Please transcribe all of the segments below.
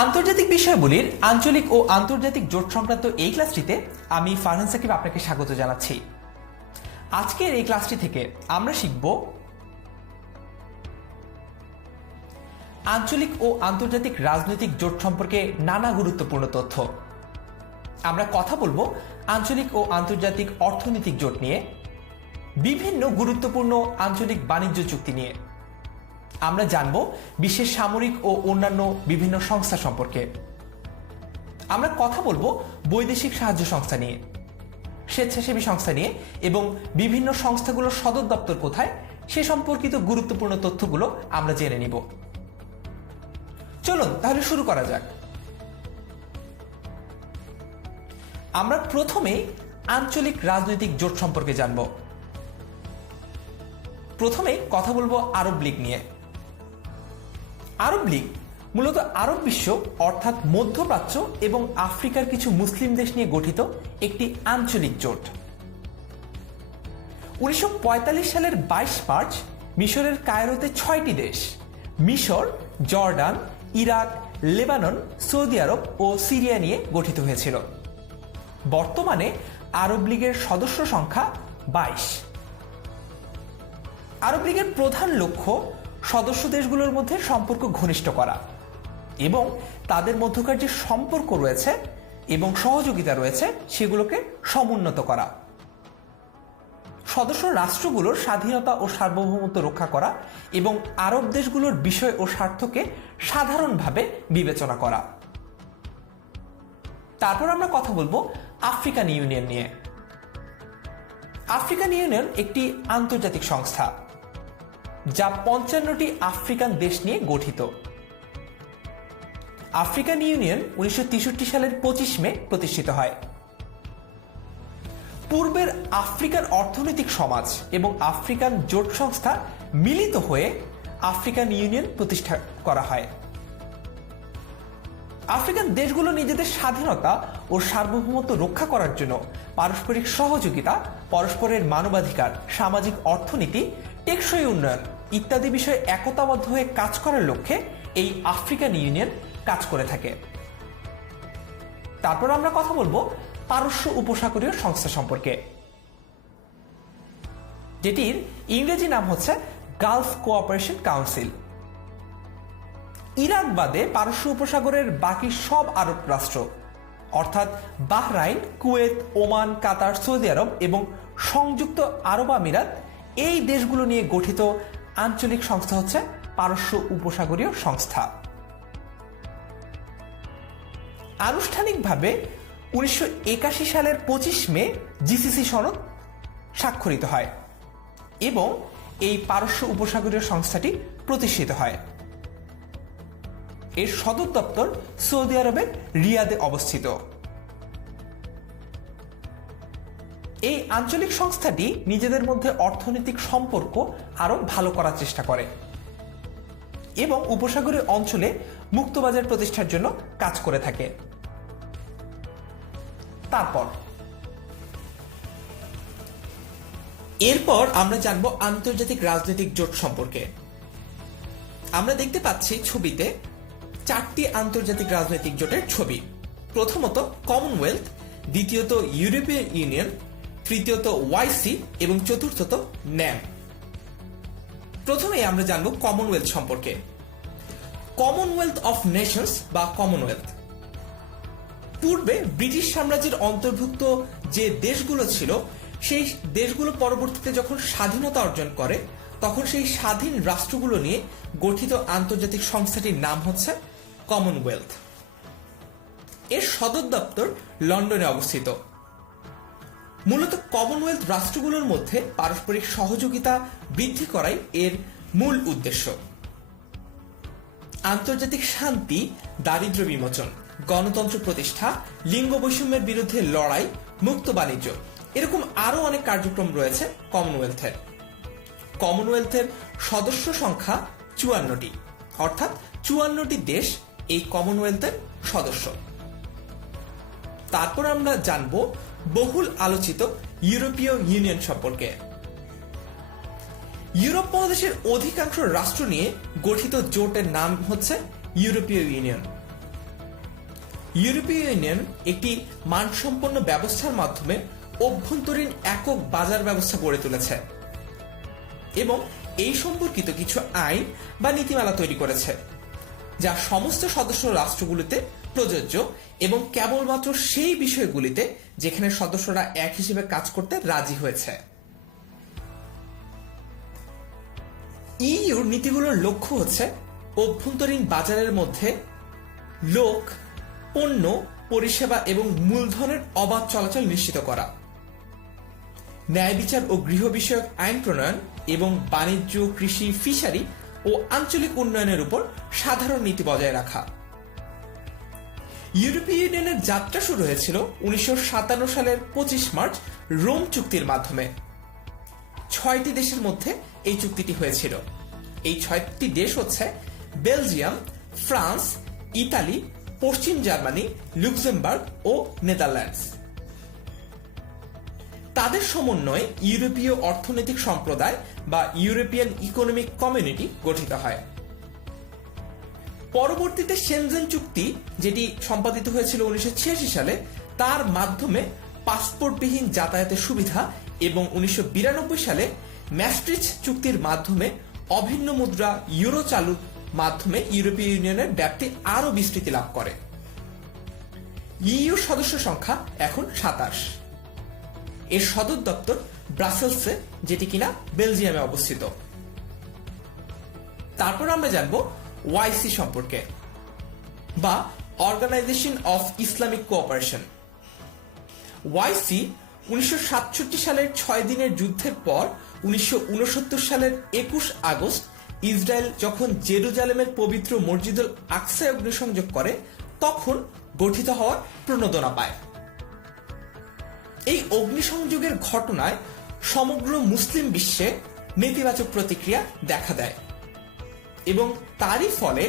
আন্তর্জাতিক বিষয়াবলীর আঞ্চলিক ও আন্তর্জাতিক জোট সংক্রান্ত এই ক্লাসটিতে আমি ফারহান সাকিব আপনাকে স্বাগত জানাচ্ছি। আজকের এই ক্লাসটি থেকে আমরা শিখব আঞ্চলিক ও আন্তর্জাতিক রাজনৈতিক জোট সম্পর্কে নানা গুরুত্বপূর্ণ তথ্য। আমরা কথা বলবো আঞ্চলিক ও আন্তর্জাতিক অর্থনৈতিক জোট নিয়ে, বিভিন্ন গুরুত্বপূর্ণ আঞ্চলিক বাণিজ্য চুক্তি নিয়ে। আমরা জানব বিশ্বের সামরিক ও অন্যান্য বিভিন্ন সংস্থা সম্পর্কে। আমরা কথা বলবো বৈদেশিক সাহায্য সংস্থা নিয়ে, স্বেচ্ছাসেবী সংস্থা নিয়ে এবং বিভিন্ন সংস্থাগুলোর সদর দপ্তর কোথায় সে সম্পর্কিত গুরুত্বপূর্ণ তথ্যগুলো আমরা জেনে নিব। চলুন তাহলে শুরু করা যাক। আমরা প্রথমে আঞ্চলিক রাজনৈতিক জোট সম্পর্কে জানব। প্রথমে কথা বলবো আরব লীগ নিয়ে। আরব লীগ মূলত আরব বিশ্ব অর্থাৎ মধ্যপ্রাচ্য এবং আফ্রিকার কিছু মুসলিম দেশ নিয়ে গঠিত একটি আঞ্চলিক জোট। 1945 সালের 22 মার্চ মিশরের কায়রোতে 6টি দেশ মিশর, জর্ডান, ইরাক, লেবানন, সৌদি আরব ও সিরিয়া নিয়ে গঠিত হয়েছিল। বর্তমানে আরব লীগের সদস্য সংখ্যা 22। আরব লীগের প্রধান লক্ষ্য সদস্য দেশগুলোর মধ্যে সম্পর্ক ঘনিষ্ঠ করা এবং তাদের মধ্যকার যে সম্পর্ক রয়েছে এবং সহযোগিতা রয়েছে সেগুলোকে সমুন্নত করা, সদস্য রাষ্ট্রগুলোর স্বাধীনতা ও সার্বভৌমত্ব রক্ষা করা এবং আরব দেশগুলোর বিষয় ও স্বার্থকে সাধারণভাবে বিবেচনা করা। তারপর আমরা কথা বলবো আফ্রিকান ইউনিয়ন নিয়ে। আফ্রিকান ইউনিয়ন একটি আন্তর্জাতিক সংস্থা যা 55টি আফ্রিকান দেশ নিয়ে গঠিত। আফ্রিকান ইউনিয়ন 1963 সালের 25 মে প্রতিষ্ঠিত হয়। পূর্বের আফ্রিকান অর্থনৈতিক সমাজ এবং আফ্রিকান জোট সংস্থা মিলিত হয়ে আফ্রিকান ইউনিয়ন প্রতিষ্ঠা করা হয়। আফ্রিকান দেশগুলো নিজেদের স্বাধীনতা ও সার্বভৌমত্ব রক্ষা করার জন্য পারস্পরিক সহযোগিতা, পরস্পরের মানবাধিকার, সামাজিক অর্থনীতি, টেকসই উন্নয়ন ইত্যাদি বিষয়ে একতাবদ্ধ হয়ে কাজ করার লক্ষ্যে এই আফ্রিকান ইউনিয়ন কাজ করে থাকে। তারপর আমরা কথা বলবো পারস্য উপসাগরীয় সংস্থা সম্পর্কে, যেটির ইংরেজি নাম হচ্ছে গালফ কোঅপারেশন কাউন্সিল। ইরাক বাদে পারস্য উপসাগরের বাকি সব আরব রাষ্ট্র অর্থাৎ বাহরাইন, কুয়েত, ওমান, কাতার, সৌদি আরব এবং সংযুক্ত আরব আমিরাত এই দেশগুলো নিয়ে গঠিত আঞ্চলিক সংস্থা হচ্ছে পারস্য উপসাগরীয় সংস্থা। আনুষ্ঠানিকভাবে 1981 সালের 25 মে জিসিসি সনদ স্বাক্ষরিত হয় এবং এই পারস্য উপসাগরীয় সংস্থাটি প্রতিষ্ঠিত হয়। এর সদর দপ্তর সৌদি আরবের রিয়াদে অবস্থিত। এই আঞ্চলিক সংস্থাটি নিজেদের মধ্যে অর্থনৈতিক সম্পর্ক আরো ভালো করার চেষ্টা করে এবং উপসাগরীয় অঞ্চলে মুক্তবাজার প্রতিষ্ঠার জন্য কাজ করে থাকে। এরপর আমরা জানবো আন্তর্জাতিক রাজনৈতিক জোট সম্পর্কে। আমরা দেখতে পাচ্ছি ছবিতে 4টি আন্তর্জাতিক রাজনৈতিক জোটের ছবি। প্রথমত কমনওয়েলথ, দ্বিতীয়ত ইউরোপীয় ইউনিয়ন, তৃতীয়ত ওয়াইসি এবং চতুর্থত ন্যাম। প্রথমে আমরা জানব কমনওয়েলথ সম্পর্কে। কমনওয়েলথ অফ নেশনস বা কমনওয়েলথ পূর্বে ব্রিটিশ সাম্রাজ্যের অন্তর্ভুক্ত যে দেশগুলো ছিল সেই দেশগুলো পরবর্তীতে যখন স্বাধীনতা অর্জন করে তখন সেই স্বাধীন রাষ্ট্রগুলো নিয়ে গঠিত আন্তর্জাতিক সংস্থাটির নাম হচ্ছে কমনওয়েলথ। এর সদর দপ্তর লন্ডনে অবস্থিত। মূলত কমনওয়েলথ রাষ্ট্রগুলোর মধ্যে পারস্পরিক সহযোগিতা বৃদ্ধি করাই এর মূল উদ্দেশ্য। আন্তর্জাতিক শান্তি, দারিদ্র্য বিমোচন, গণতন্ত্র প্রতিষ্ঠা, লিঙ্গ বৈষম্যের বিরুদ্ধে লড়াই, মুক্ত বাণিজ্য এরকম আরো অনেক কার্যক্রম রয়েছে কমনওয়েলথের। কমনওয়েলথের সদস্য সংখ্যা 54টি, অর্থাৎ 54টি দেশ এই কমনওয়েলথের সদস্য। তারপর আমরা জানব বহুল আলোচিত ইউরোপীয় ইউনিয়ন সম্পর্কে। ইউরোপ মহাদেশের অধিকাংশ রাষ্ট্র নিয়ে গঠিত জোটের নাম হচ্ছে ইউরোপীয় ইউনিয়ন। ইউরোপীয় ইউনিয়ন একটি মানসম্পন্ন ব্যবস্থার মাধ্যমে অভ্যন্তরীণ একক বাজার ব্যবস্থা গড়ে তুলেছে এবং এই সম্পর্কিত কিছু আইন বা নীতিমালা তৈরি করেছে, যা সমস্ত সদস্য রাষ্ট্রগুলিতে প্রযোজ্য এবং কেবলমাত্র সেই বিষয়গুলিতে যেখানে সদস্যরা এক হিসেবে কাজ করতে রাজি হয়েছে। ইইউর নীতিগুলোর লক্ষ্য হচ্ছে অভ্যন্তরীণ বাজারের মধ্যে লোক, পণ্য, পরিষেবা এবং মূলধনের অবাধ চলাচল নিশ্চিত করা, ন্যায় বিচার ও গৃহ বিষয়ক আইন প্রণয়ন এবং বাণিজ্য, কৃষি, ফিশারি ও আঞ্চলিক উন্নয়নের উপর সাধারণ নীতি বজায় রাখা। ইউরোপীয় ইউনিয়নের যাত্রা শুরু হয়েছিল 1957 সালের 25 মার্চ রোম চুক্তির মাধ্যমে। 6টি দেশের মধ্যে এই চুক্তিটি হয়েছিল। এই 6টি দেশ হচ্ছে বেলজিয়াম, ফ্রান্স, ইতালি, পশ্চিম জার্মানি, লুক্সেমবার্গ ও নেদারল্যান্ডস। তাদের সমন্বয়ে ইউরোপীয় অর্থনৈতিক সম্প্রদায় বা ইউরোপিয়ান ইকোনমিক কমিউনিটি গঠিত হয়। পরবর্তীতে শেনজেন চুক্তি, যেটি সম্পাদিত হয়েছিল 1986 সালে, তার মাধ্যমে পাসপোর্টবিহীন যাতায়াতের সুবিধা এবং 1992 সালে ম্যাস্ট্রিচ চুক্তির মাধ্যমে অভিন্ন মুদ্রা ইউরো চালুর মাধ্যমে ইউরোপীয় ইউনিয়নের ব্যাপ্তি আরও বিস্তৃতি লাভ করে। ইইউর সদস্য সংখ্যা এখন 27। এর সদর দপ্তর ব্রাসেলসে, যেটি কিনা বেলজিয়ামে অবস্থিত। তারপর আমরা জানব ওয়াইসি সম্পর্কে, বা অর্গানাইজেশন অফ ইসলামিক কোঅপারেশন। ওয়াইসি 1967 সালের 6 দিনের যুদ্ধের পর 1969 সালের 21 আগস্ট ইসরায়েল যখন জেরুজালেমের পবিত্র মসজিদুল আকসায় অগ্নিসংযোগ করে তখন গঠিত হওয়ার প্রণোদনা পায়। এই অগ্নিসংযোগের ঘটনায় সমগ্র মুসলিম বিশ্বে নেতিবাচক প্রতিক্রিয়া দেখা দেয় এবং তারই ফলে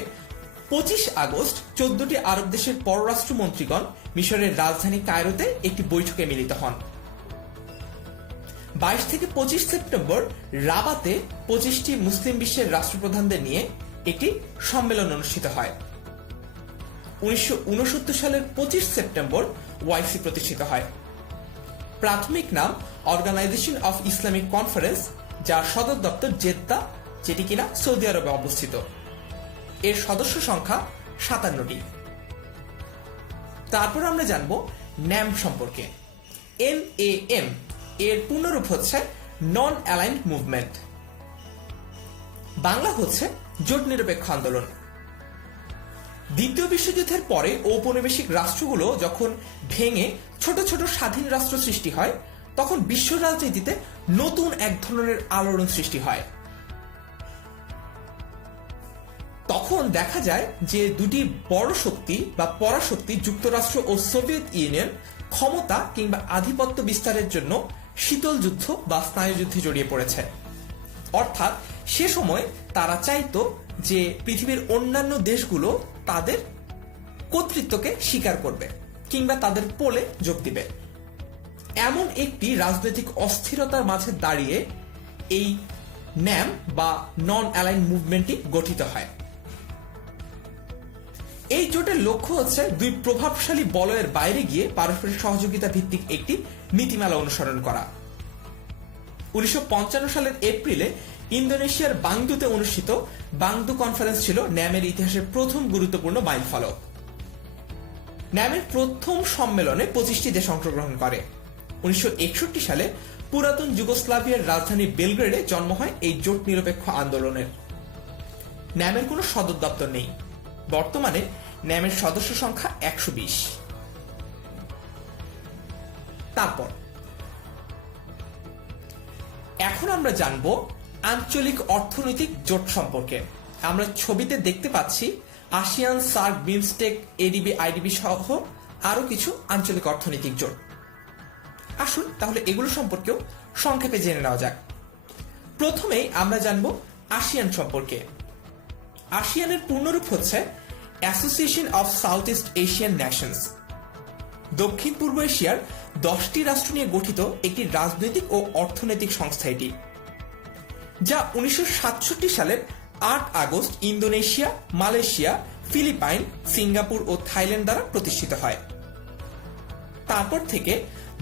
25 আগস্ট 14টি আরব দেশের পররাষ্ট্রমন্ত্রীগণ মিশরের রাজধানী কায়রোতে একটি বৈঠকে মিলিত হন। 22 থেকে 25 সেপ্টেম্বর রাবাতে 25টি মুসলিম বিশ্বের রাষ্ট্রপ্রধানদের নিয়ে একটি সম্মেলন অনুষ্ঠিত হয়। 1969 সালের 25 সেপ্টেম্বর ওয়াইসি প্রতিষ্ঠিত হয়। প্রাথমিক নাম অর্গানাইজেশন অফ ইসলামিক কনফারেন্স, যার সদর দপ্তর জেদ্দা, যেটি কিনা সৌদি আরবে অবস্থিত। এর সদস্য সংখ্যা 57টি। তারপর আমরা জানব ন্যাম সম্পর্কে। NAM এর পূর্ণরূপ হচ্ছে নন অ্যালাইন্ড মুভমেন্ট, বাংলা হচ্ছে জোট নিরপেক্ষ আন্দোলন। দ্বিতীয় বিশ্বযুদ্ধের পরে ঔপনিবেশিক রাষ্ট্রগুলো যখন ভেঙে ছোট ছোট স্বাধীন রাষ্ট্র সৃষ্টি হয়, তখন বিশ্ব রাজনীতিতে নতুন এক ধরনের আলোড়ন সৃষ্টি হয়। তখন দেখা যায় যে দুটি বড় শক্তি বা পরাশক্তি যুক্তরাষ্ট্র ও সোভিয়েত ইউনিয়ন ক্ষমতা কিংবা আধিপত্য বিস্তারের জন্য শীতল যুদ্ধ বা স্নায়ুযুদ্ধে জড়িয়ে পড়েছে। অর্থাৎ সে সময় তারা চাইতো যে পৃথিবীর অন্যান্য দেশগুলো তাদের কর্তৃত্বকে স্বীকার করবে কিংবা তাদের পোলে যোগ দিবে। এমন একটি রাজনৈতিক অস্থিরতার মাঝে দাঁড়িয়ে এই ন্যাম বা নন অ্যালাইন মুভমেন্টটি গঠিত হয়। এই জোটের লক্ষ্য হচ্ছে দুই প্রভাবশালী বলয়ের বাইরে গিয়ে পারস্পরিক সহযোগিতা ভিত্তিক একটি নীতিমালা অনুসরণ করা। 1955 সালের এপ্রিলে ইন্দোনেশিয়ার বাংদুতে অনুষ্ঠিত বাংদু কনফারেন্স ছিল ন্যামের ইতিহাসের প্রথম গুরুত্বপূর্ণ মাইলফলক। ন্যামের প্রথম সম্মেলনে 25টি দেশ অংশগ্রহণ করে। 1961 সালে পুরাতন যুগোস্লাভিয়ার রাজধানী বেলগ্রেডে জন্ম হয় এই জোট নিরপেক্ষ আন্দোলনের। ন্যামের কোনো সদর দপ্তর নেই। বর্তমানে ন্যামের সদস্য সংখ্যা 120। তারপর এখন আমরা জানব আঞ্চলিক অর্থনৈতিক জোট সম্পর্কে। আমরা ছবিতে দেখতে পাচ্ছি ASEAN, SAARC, BIMSTEC, ADB, IDB সহ আরো কিছু আঞ্চলিক অর্থনৈতিক জোট। আসুন তাহলে এগুলো সম্পর্কেও সংক্ষেপে জেনে নেওয়া যাক। প্রথমেই আমরা জানব আসিয়ান সম্পর্কে। আসিয়ানের পূর্ণরূপ হচ্ছে association of south east Asian Nations. দক্ষিণ পূর্ব এশিয়ার 10টি রাষ্ট্র নিয়ে গঠিত একটি রাজনৈতিক ও অর্থনৈতিক সংস্থা এটি, যা 1967 সালের 8 August Indonesia, Malaysia, Philippines, Singapore ও থাইল্যান্ড দ্বারা প্রতিষ্ঠিত হয়। তারপর থেকে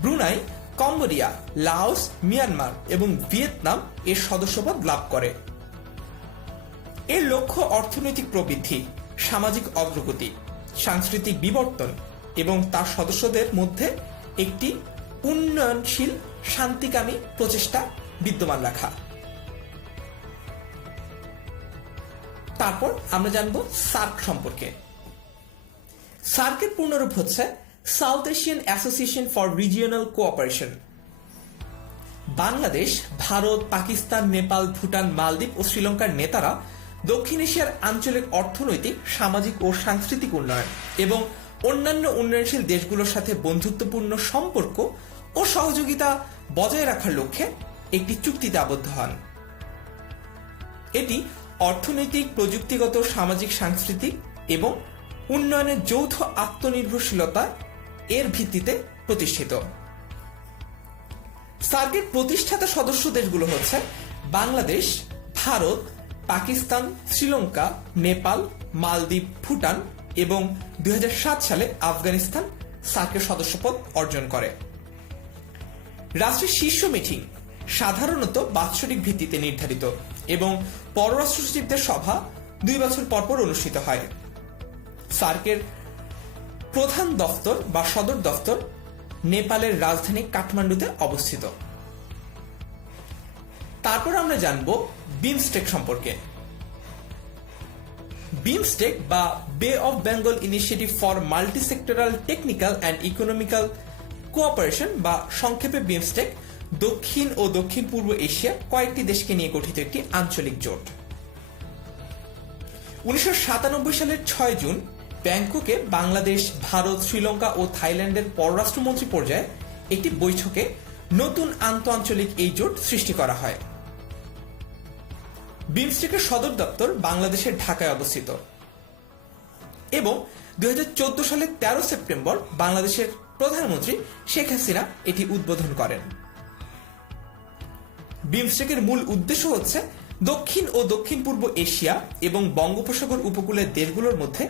ব্রুনাই, কম্বোডিয়া, লাওস, মিয়ানমার এবং ভিয়েতনাম এর সদস্যপদ লাভ করে। এর লক্ষ্য অর্থনৈতিক প্রবৃদ্ধি, সামাজিক অগ্রগতি, সাংস্কৃতিক বিবর্তন এবং তার সদস্যদের মধ্যে একটি উন্নয়নশীল শান্তিকামী প্রচেষ্টা বিদ্যমান রাখা। তারপর আমরা জানব সার্ক সম্পর্কে। সার্কের পূর্ণরূপ হচ্ছে south Asian association for regional cooperation. Bangladesh, Bharat, Pakistan, Nepal, Bhutan, মালদ্বীপ ও শ্রীলঙ্কার নেতারা দক্ষিণ এশিয়ার আঞ্চলিক অর্থনৈতিক, সামাজিক ও সাংস্কৃতিক উন্নয়ন এবং অন্যান্য উন্নয়নশীল দেশগুলোর সাথে বন্ধুত্বপূর্ণ সম্পর্ক ও সহযোগিতা বজায় রাখার লক্ষ্যে একটি চুক্তিতে আবদ্ধ হন। এটি অর্থনৈতিক, প্রযুক্তিগত, সামাজিক, সাংস্কৃতিক এবং উন্নয়নের যৌথ আত্মনির্ভরশীলতা এর ভিত্তিতে প্রতিষ্ঠিত। সার্কের প্রতিষ্ঠাতা সদস্য দেশগুলো হচ্ছে বাংলাদেশ, ভারত, পাকিস্তান, শ্রীলঙ্কা, নেপাল, মালদ্বীপ, ভুটান এবং 2007 সালে আফগানিস্তান সার্কের সদস্যপদ অর্জন করে। রাষ্ট্রের শীর্ষ মিটিং সাধারণত বাৎসরিক ভিত্তিতে নির্ধারিত এবং পররাষ্ট্র সচিবদের সভা 2 বছর পর পর অনুষ্ঠিত হয়। সার্কের প্রধান দফতর বা সদর দফতর নেপালের রাজধানী কাঠমান্ডুতে অবস্থিত। তারপর আমরা জানব বিমস্টেক সম্পর্কে। বিমস্টেক বা বে of Bengal initiative for multi sectoral technical and economical cooperation বা সংক্ষেপে বিমস্টেক দক্ষিণ ও দক্ষিণ পূর্ব এশিয়া কয়েকটি দেশকে নিয়ে গঠিত একটি আঞ্চলিক জোট। 1997 সালের 6 জুন ব্যাংককে বাংলাদেশ, ভারত, শ্রীলঙ্কা ও থাইল্যান্ডের পররাষ্ট্রমন্ত্রী পর্যায়ে একটি বৈঠকে নতুন আন্তঃআঞ্চলিক এই জোট সৃষ্টি করা হয়। বিমস্টেকের সদর দপ্তর বাংলাদেশের ঢাকায় অবস্থিত এবং 2014 সালের 13 সেপ্টেম্বর বাংলাদেশের প্রধানমন্ত্রী শেখ হাসিনা এটি উদ্বোধন করেন। বিমস্টেকের মূল উদ্দেশ্য হচ্ছে দক্ষিণ ও দক্ষিণ পূর্ব এশিয়া এবং বঙ্গোপসাগর উপকূলের দেশগুলোর মধ্যে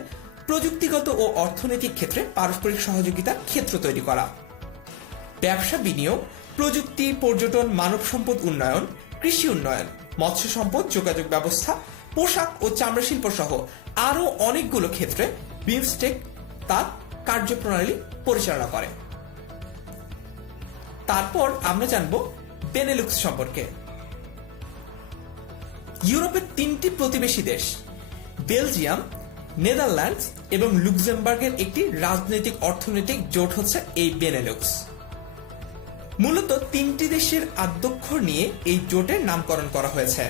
প্রযুক্তিগত ও অর্থনৈতিক ক্ষেত্রে পারস্পরিক সহযোগিতার ক্ষেত্র তৈরি করা, ব্যবসা বিনিয়োগ, প্রযুক্তি, পর্যটন, মানব সম্পদ উন্নয়ন, কৃষি উন্নয়ন, মৎস্য সম্পদ, যোগাযোগ ব্যবস্থা, পোশাক ও চামড়া শিল্প সহ আরও অনেকগুলো ক্ষেত্রে বিমস্টেক তার কার্যপ্রণালী পরিচালনা করে। তারপর আমরা জানব বেনেলুক্স সম্পর্কে। ইউরোপের 3টি প্রতিবেশী দেশ বেলজিয়াম, নেদারল্যান্ডস এবং লুক্সেমবার্গের একটি রাজনৈতিক অর্থনৈতিক জোট হচ্ছে এই বেনেলুক্স। মূলত 3টি দেশের আদ্যক্ষর নিয়ে এই জোটের নামকরণ করা হয়েছে।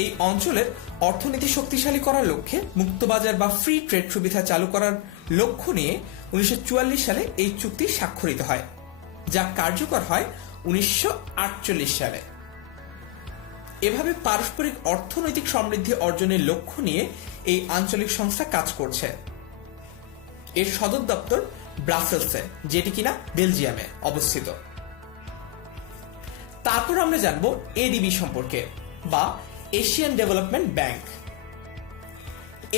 এই অঞ্চলের অর্থনীতি শক্তিশালী করার লক্ষ্যে মুক্তবাজার বা ফ্রি ট্রেড সুবিধা চালু করার লক্ষ্য নিয়ে 1944 সালে এই চুক্তি স্বাক্ষরিত হয়, যা কার্যকর হয় 1948 সালে। এভাবে পারস্পরিক অর্থনৈতিক সমৃদ্ধি অর্জনের লক্ষ্য নিয়ে এই আঞ্চলিক সংস্থা কাজ করছে। এর সদর দপ্তর ব্রাসেলসে, যেটি কিনা বেলজিয়ামে অবস্থিত। তারপর আমরা জানব এডিবি সম্পর্কে বা এশিয়ান ডেভেলপমেন্ট ব্যাংক।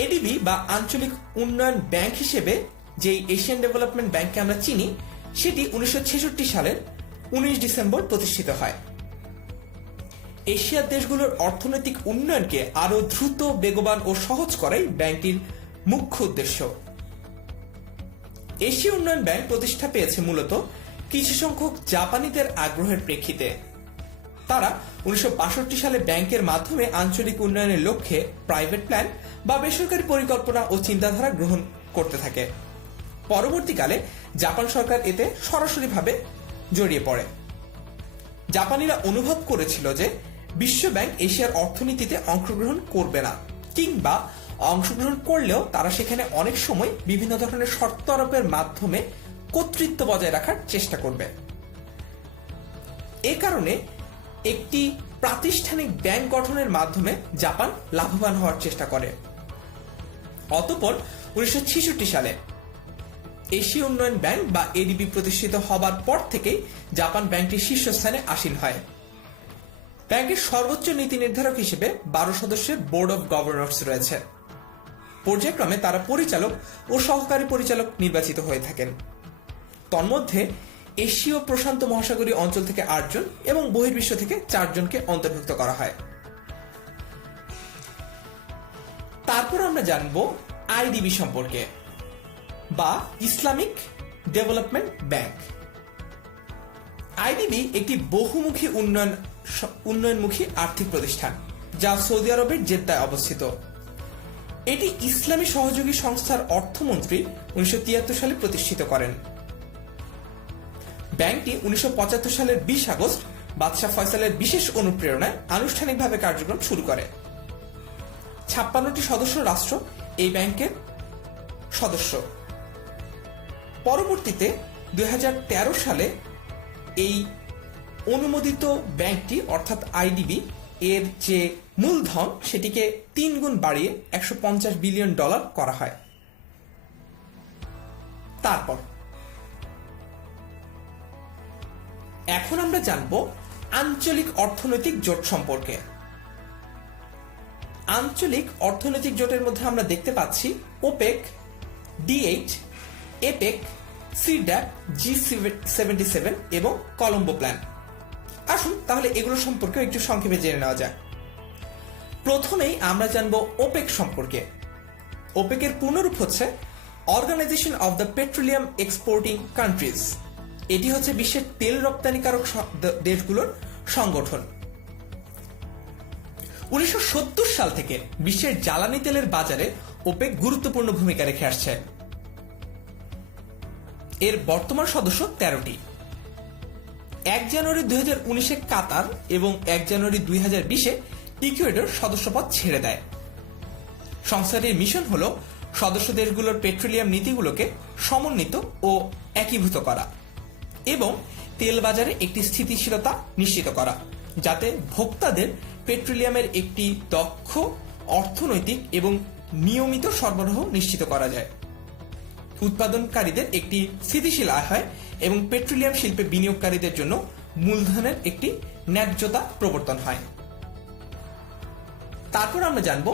এডিবি বা আঞ্চলিক উন্নয়ন ব্যাংক হিসেবে যে এশিয়ান ডেভেলপমেন্ট ব্যাংককে আমরা চিনি, সেটি 1966 সালের 19 ডিসেম্বর প্রতিষ্ঠিত হয়। এশিয়ার দেশগুলোর অর্থনৈতিক উন্নয়নকে আরো দ্রুত, বেগবান ও সহজ করাই ব্যাংকটির মুখ্য উদ্দেশ্য। এশীয় উন্নয়ন ব্যাংক প্রতিষ্ঠা পেয়েছে মূলত কিছু সংখ্যক জাপানিদের আগ্রহের প্রেক্ষিতে। তারা 1962 সালে ব্যাংকের মাধ্যমে আঞ্চলিক উন্নয়নের লক্ষ্যে প্রাইভেট প্ল্যান বা বেসরকারি পরিকল্পনা ও চিন্তাধারা গ্রহণ করতে থাকে। পরবর্তীকালে জাপান সরকার এতে সরাসরিভাবে জড়িয়ে পড়ে। জাপানিরা অনুভব করেছিল যে বিশ্ব ব্যাংক এশিয়ার অর্থনীতিতে অংশগ্রহণ করবে না, কিংবা অংশগ্রহণ করলেও তারা সেখানে অনেক সময় বিভিন্ন ধরনের শর্ত আরোপের মাধ্যমে কর্তৃত্ব বজায় রাখার চেষ্টা করবে। এ কারণে একটি প্রাতিষ্ঠানিক ব্যাংক গঠনের মাধ্যমে জাপান লাভবান হওয়ার চেষ্টা করে। অতঃপর 1966 সালে এশীয় উন্নয়ন ব্যাংক বা এডিবি প্রতিষ্ঠিত হবার পর থেকেই জাপান ব্যাংকটির শীর্ষস্থানে আসীন হয়। ব্যাংকের সর্বোচ্চ নীতি নির্ধারক হিসেবে 12 সদস্যের বোর্ড অব গভর্নর্স রয়েছে। পর্যায়ক্রমে তারা পরিচালক ও সহকারী পরিচালক নির্বাচিত হয়ে থাকেন। তন্মধ্যে এশীয় প্রশান্ত মহাসাগরীয় অঞ্চল থেকে 8 জন এবং বহির্বিশ্ব থেকে 4 জনকে অন্তর্ভুক্ত করা হয়। তারপর আমরা জানব আইডিবি সম্পর্কে, বা ইসলামিক ডেভেলপমেন্ট ব্যাংক। আইডিবি একটি বহুমুখী উন্নয়নমুখী আর্থিক প্রতিষ্ঠান যা সৌদি আরবের জেদ্দায় অবস্থিত। এটি ইসলামী সহযোগী সংস্থার অর্থমন্ত্রী 1973 সালে প্রতিষ্ঠিত করেন। ব্যাংকটি 1975 সালের 20 আগস্ট বাদশাহ ফয়সালের বিশেষ অনুপ্রেরণায় আনুষ্ঠানিকভাবে কার্যক্রম শুরু করে। 56টি সদস্য রাষ্ট্র এই ব্যাংকের সদস্য। পরবর্তীতে 2013 সালে এই অনুমোদিত ব্যাংকটি অর্থাৎ আইডিবি এর যে মূলধন সেটিকে 3 গুণ বাড়িয়ে $150 বিলিয়ন করা হয়। তারপর এখন আমরা জানব আঞ্চলিক অর্থনৈতিক জোট সম্পর্কে। আঞ্চলিক অর্থনৈতিক জোটের মধ্যে আমরা দেখতে পাচ্ছি ওপেক, D8, এপেক, সিড্যাপ, G77 এবং কলম্বো প্ল্যান। আসুন তাহলে এগুলো সম্পর্কে একটু সংক্ষেপে জেনে নেওয়া যাক। প্রথমেই আমরা জানব ওপেক সম্পর্কে। ওপেকের পূর্ণরূপ হচ্ছে Organization of the Petroleum Exporting Countries. এটি হচ্ছে বিশ্বের তেল রপ্তানিকারক দেশগুলোর সংগঠন। 1970 সাল থেকে বিশ্বের জ্বালানি তেলের বাজারে ওপেক গুরুত্বপূর্ণ ভূমিকা রেখে আসছে। এর বর্তমান সদস্য 13টি। 1 জানুয়ারি 2019-এ কাতার এবং 1 জানুয়ারি 2020-এ ইকুয়েডর সদস্যপদ ছেড়ে দেয়। সংস্থাটির মিশন হল সদস্য দেশগুলোর পেট্রোলিয়াম নীতিগুলোকে সমন্বিত ও একীভূত করা এবং তেল বাজারে একটি স্থিতিশীলতা নিশ্চিত করা, যাতে ভোক্তাদের পেট্রোলিয়ামের একটি দক্ষ, অর্থনৈতিক এবং নিয়মিত সরবরাহ নিশ্চিত করা যায়, উৎপাদনকারীদের একটি স্থিতিশীল আয় হয় এবং পেট্রোলিয়াম শিল্পে বিনিয়োগকারীদের জন্য মূলধনের একটি ন্যায্যতা প্রবর্তন হয়। তারপর আমরা জানব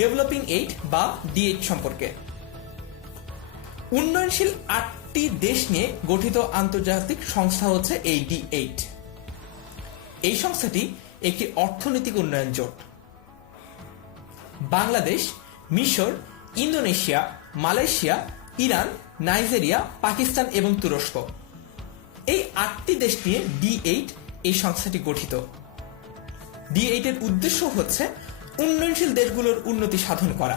ডেভেলপিং 8 বা D8 সম্পর্কে। উন্নয়নশীল 8টি দেশ নিয়ে গঠিত আন্তর্জাতিক সংস্থা হচ্ছে এই D8। এই সংস্থাটি একটি অর্থনৈতিক উন্নয়ন জোট। বাংলাদেশ, মিশর, Indonesia, Malaysia, Iran, Nigeria, Pakistan এবং তুরস্ক, এই 8টি দেশ নিয়ে D8 এই সংস্থাটি গঠিত। D8 এর উদ্দেশ্য হচ্ছে উন্নয়নশীল দেশগুলোর উন্নতি সাধন করা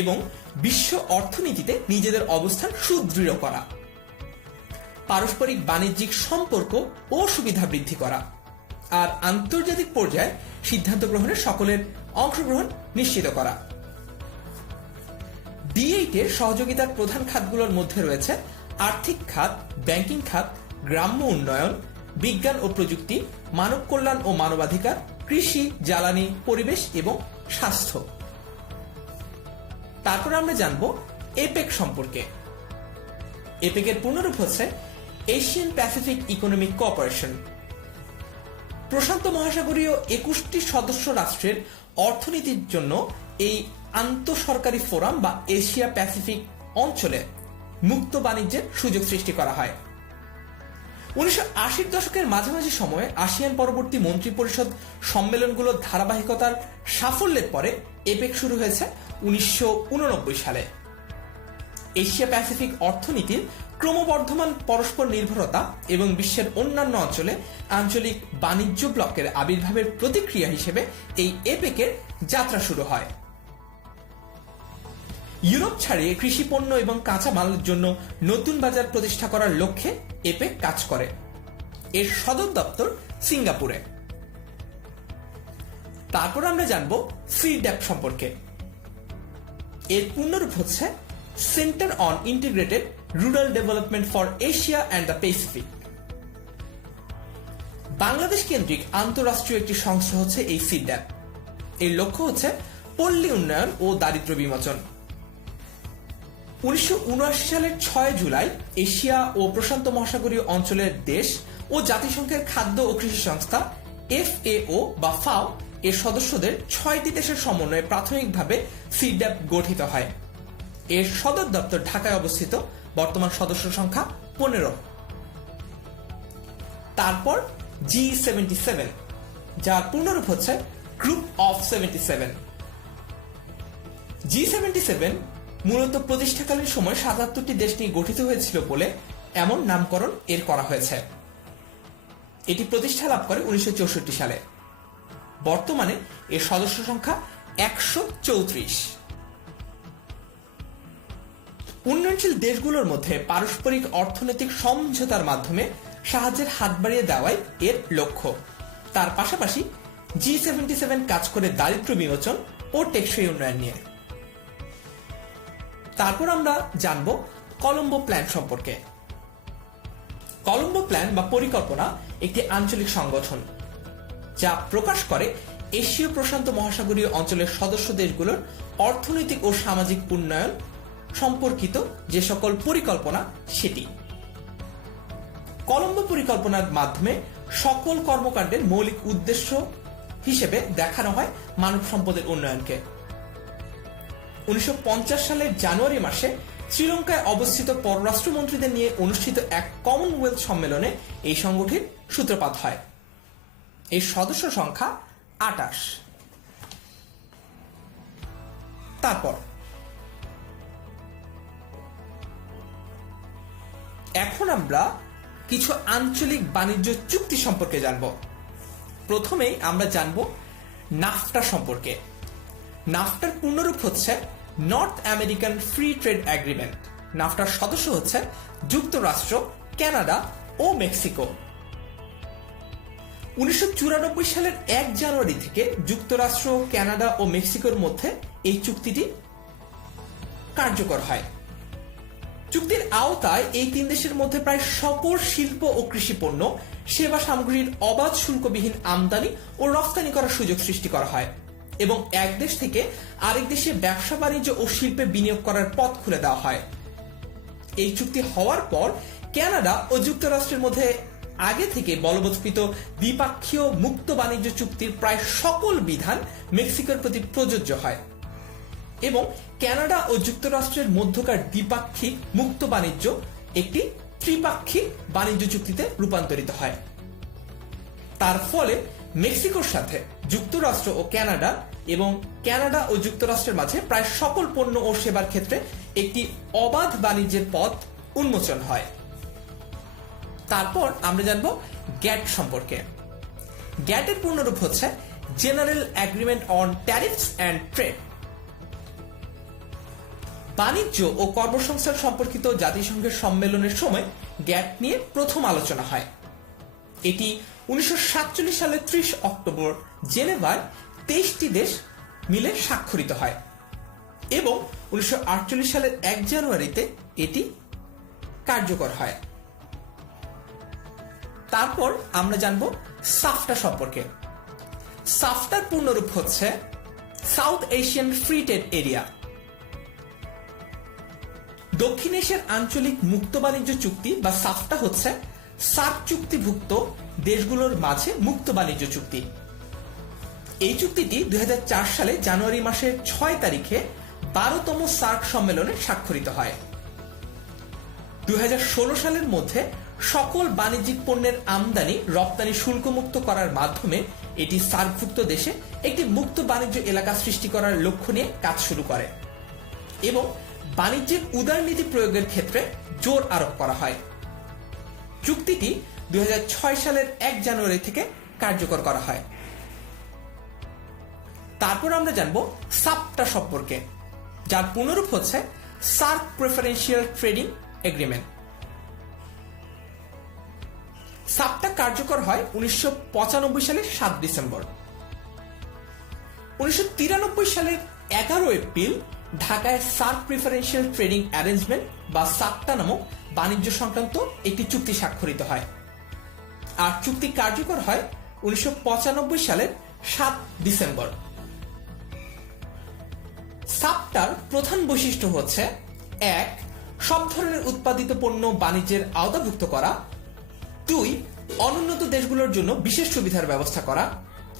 এবং বিশ্ব অর্থনীতিতে নিজেদের অবস্থান সুদৃঢ় করা, পারস্পরিক বাণিজ্যিক সম্পর্ক ও সুবিধা বৃদ্ধি করা, আর আন্তর্জাতিক পর্যায়ে সিদ্ধান্ত গ্রহণে সকলের অংশগ্রহণ নিশ্চিত করা। D8 এর সহযোগিতার প্রধান খাতগুলোর মধ্যে রয়েছে আর্থিক খাত, ব্যাংকিং খাত, গ্রাম্য উন্নয়ন, বিজ্ঞান ও প্রযুক্তি, মানব কল্যাণ ও মানবাধিকার, কৃষি, জ্বালানি, পরিবেশ এবং স্বাস্থ্য। তারপর আমরা জানব এপেক সম্পর্কে। এপেকের পূর্ণরূপ হচ্ছে এশিয়ান প্যাসিফিক ইকোনমিক কোঅপারেশন। প্রশান্ত মহাসাগরীয় 21টি সদস্য রাষ্ট্রের অর্থনীতির জন্য এই আন্তঃসরকারি ফোরাম বা এশিয়া প্যাসিফিক অঞ্চলে মুক্ত বাণিজ্যের সুযোগ সৃষ্টি করা হয়। 1980-র দশকের মাঝামাঝি সময়ে আসিয়ান পরবর্তী মন্ত্রী পরিষদ সম্মেলনগুলোর ধারাবাহিকতার সাফল্যের পরে এপেক শুরু হয়েছে 1989 সালে। এশিয়া প্যাসিফিক অর্থনীতির ক্রমবর্ধমান পরস্পর নির্ভরতা এবং বিশ্বের অন্যান্য অঞ্চলে আঞ্চলিক বাণিজ্য ব্লকের আবির্ভাবের প্রতিক্রিয়া হিসেবে এই এপেকের যাত্রা শুরু হয়। ইউরোপ ছাড়িয়ে কৃষি পণ্য এবং কাঁচামালের জন্য নতুন বাজার প্রতিষ্ঠা করার লক্ষ্যে এপেক কাজ করে। এর সদর দপ্তর সিঙ্গাপুরে। তারপর আমরা জানব সিড্যাপ সম্পর্কে। এর পূর্ণরূপ হচ্ছে centre on integrated rural development for Asia and the Pacific. Bangladesh কেন্দ্রিক আন্তঃরাষ্ট্রীয় একটি সংস্থা হচ্ছে এই সিড্যাপ। এর লক্ষ্য হচ্ছে পল্লী উন্নয়ন ও দারিদ্র্য বিমোচন। 1979 সালের 6 জুলাই এশিয়া ও প্রশান্ত মহাসাগরীয় অঞ্চলের দেশ ও জাতিসংঘের খাদ্য ও কৃষি সংস্থা FAO বা FAO এর সদস্যদের 6টি দেশের সমন্বয়ে প্রাথমিকভাবে সিড্যাপ গঠিত হয়। এর সদর দপ্তর ঢাকায় অবস্থিত। বর্তমান সদস্য সংখ্যা 15। তারপর G77, যার পূর্ণরূপ হচ্ছে গ্রুপ অফ 77। G77 মূলত প্রতিষ্ঠাকালীন সময় 77টি দেশ নিয়ে গঠিত হয়েছিল বলে এমন নামকরণ এর করা হয়েছে। এটি প্রতিষ্ঠা লাভ করে 1964 সালে। বর্তমানে এর সদস্য সংখ্যা 134। উন্নয়নশীল দেশগুলোর মধ্যে পারস্পরিক অর্থনৈতিক সমঝোতার মাধ্যমে সাহায্যের হাত বাড়িয়ে দেওয়াই এর লক্ষ্য। তার পাশাপাশি G77 কাজ করে দারিদ্র্য বিমোচন ও টেকসই উন্নয়ন নিয়ে। তারপর আমরা জানব কলম্বো প্ল্যান সম্পর্কে। কলম্বো প্ল্যান বা পরিকল্পনা একটি আঞ্চলিক সংগঠন যা প্রকাশ করে এশীয় প্রশান্ত মহাসাগরীয় অঞ্চলের সদস্য দেশগুলোর অর্থনৈতিক ও সামাজিক উন্নয়ন সম্পর্কিত যে সকল পরিকল্পনা সেটি। কলম্বো পরিকল্পনার মাধ্যমে সকল কর্মকাণ্ডের মৌলিক উদ্দেশ্য হিসেবে দেখানো হয় মানব সম্পদের উন্নয়নকে। 1950 সালের জানুয়ারি মাসে শ্রীলঙ্কায় অবস্থিত পররাষ্ট্রমন্ত্রীদের নিয়ে অনুষ্ঠিত এক কমনওয়েলথ সম্মেলনে এই সংগঠনের সূত্রপাত হয়। এই সদস্য সংখ্যা 28। তারপর এখন আমরা কিছু আঞ্চলিক বাণিজ্য চুক্তি সম্পর্কে জানব। প্রথমেই আমরা জানব নাফটা সম্পর্কে। নাফটার পূর্ণরূপ হচ্ছে North American free trade agreement. নাফটার সদস্য হচ্ছে যুক্তরাষ্ট্র, কানাডা ও মেক্সিকো। 1994 সালের 1 জানুয়ারি থেকে যুক্তরাষ্ট্র, কানাডা ও মেক্সিকোর মধ্যে এই চুক্তিটি কার্যকর হয়। চুক্তির আওতায় এই 3 দেশের মধ্যে প্রায় সকল শিল্প ও কৃষি পণ্য, সেবা সামগ্রীর অবাধ শুল্কবিহীন আমদানি ও রফতানি করার সুযোগ সৃষ্টি করা হয় এবং এক দেশ থেকে আরেক দেশে ব্যবসা বাণিজ্য ও শিল্পে বিনিয়োগ করার পথ খুলে দেওয়া হয়। এই চুক্তি হওয়ার পর কানাডা ও যুক্তরাষ্ট্রের মধ্যে আগে থেকে বলবৎকৃত দ্বিপাক্ষীয় মুক্ত বাণিজ্য চুক্তির প্রায় সকল বিধান মেক্সিকোর প্রতি প্রযোজ্য হয় এবং কানাডা ও যুক্তরাষ্ট্রের মধ্যকার দ্বিপাক্ষিক মুক্ত বাণিজ্য একটি ত্রিপাক্ষিক বাণিজ্য চুক্তিতে রূপান্তরিত হয়। তার ফলে মেক্সিকোর সাথে যুক্তরাষ্ট্র ও কানাডা এবং কানাডা ও যুক্তরাষ্ট্রের মাঝে প্রায় সকল পণ্য ও সেবার ক্ষেত্রে একটি অবাধ বাণিজ্যের পথ উন্মোচন হয়। তারপর আমরা জানব গ্যাট সম্পর্কে। গ্যাটের পূর্ণরূপ হচ্ছে general agreement on tariffs and trade. বাণিজ্য ও কর্মসংস্থান সম্পর্কিত জাতিসংঘের সম্মেলনের সময় গ্যাট নিয়ে প্রথম আলোচনা হয়। এটি 1947 সালের 30 অক্টোবর জেনেভায় 23টি দেশ মিলে স্বাক্ষরিত হয় এবং 1948 সালের 1 জানুয়ারিতে এটি কার্যকর হয়। তারপর আমরা জানব সাফটা সম্পর্কে। সাফটার পূর্ণরূপ হচ্ছে south Asian free trade area. দক্ষিণ এশিয়ার আঞ্চলিক মুক্ত বাণিজ্য চুক্তি বা সাফটা হচ্ছে সার্ক চুক্তিভুক্ত দেশগুলোর মাঝে মুক্ত বাণিজ্য চুক্তি। এই চুক্তিটি 2004 সালে জানুয়ারি মাসের 6 তারিখে 12তম সার্ক সম্মেলনে স্বাক্ষরিত হয়। 2016 সালের মধ্যে সকল বাণিজ্যিক পণ্যের আমদানি রপ্তানি শুল্কমুক্ত করার মাধ্যমে এটি সার্কভুক্ত দেশে একটি মুক্ত বাণিজ্য এলাকা সৃষ্টি করার লক্ষ্য নিয়ে কাজ শুরু করে এবং বাণিজ্যের উদারনীতি প্রয়োগের ক্ষেত্রে জোর আরোপ করা হয়। চুক্তিটি 2006 সালের 1 জানুয়ারি থেকে কার্যকর করা হয়। তারপর আমরা জানব সাপটা সম্পর্কে, যার পুনরূপ হচ্ছে সার্ক প্রেফারেন্সিয়াল ট্রেডিং এগ্রিমেন্ট। সাপটা কার্যকর হয় 1995 সালের 7 ডিসেম্বর। 1993 সালের 11 এপ্রিল ঢাকায় সার্ক প্রেফারেন্সিয়াল ট্রেডিং অ্যারেঞ্জমেন্ট বা সাপটা নামক বাণিজ্য সংক্রান্ত একটি চুক্তি স্বাক্ষরিত হয় আর চুক্তি কার্যকর হয় 1995 সালের 7 ডিসেম্বর। সাপটার প্রধান বৈশিষ্ট্য হচ্ছে 1. সব ধরনের উৎপাদিত পণ্য বাণিজ্যের আওতাভুক্ত করা, 2. অনুন্নত দেশগুলোর জন্য বিশেষ সুবিধার ব্যবস্থা করা,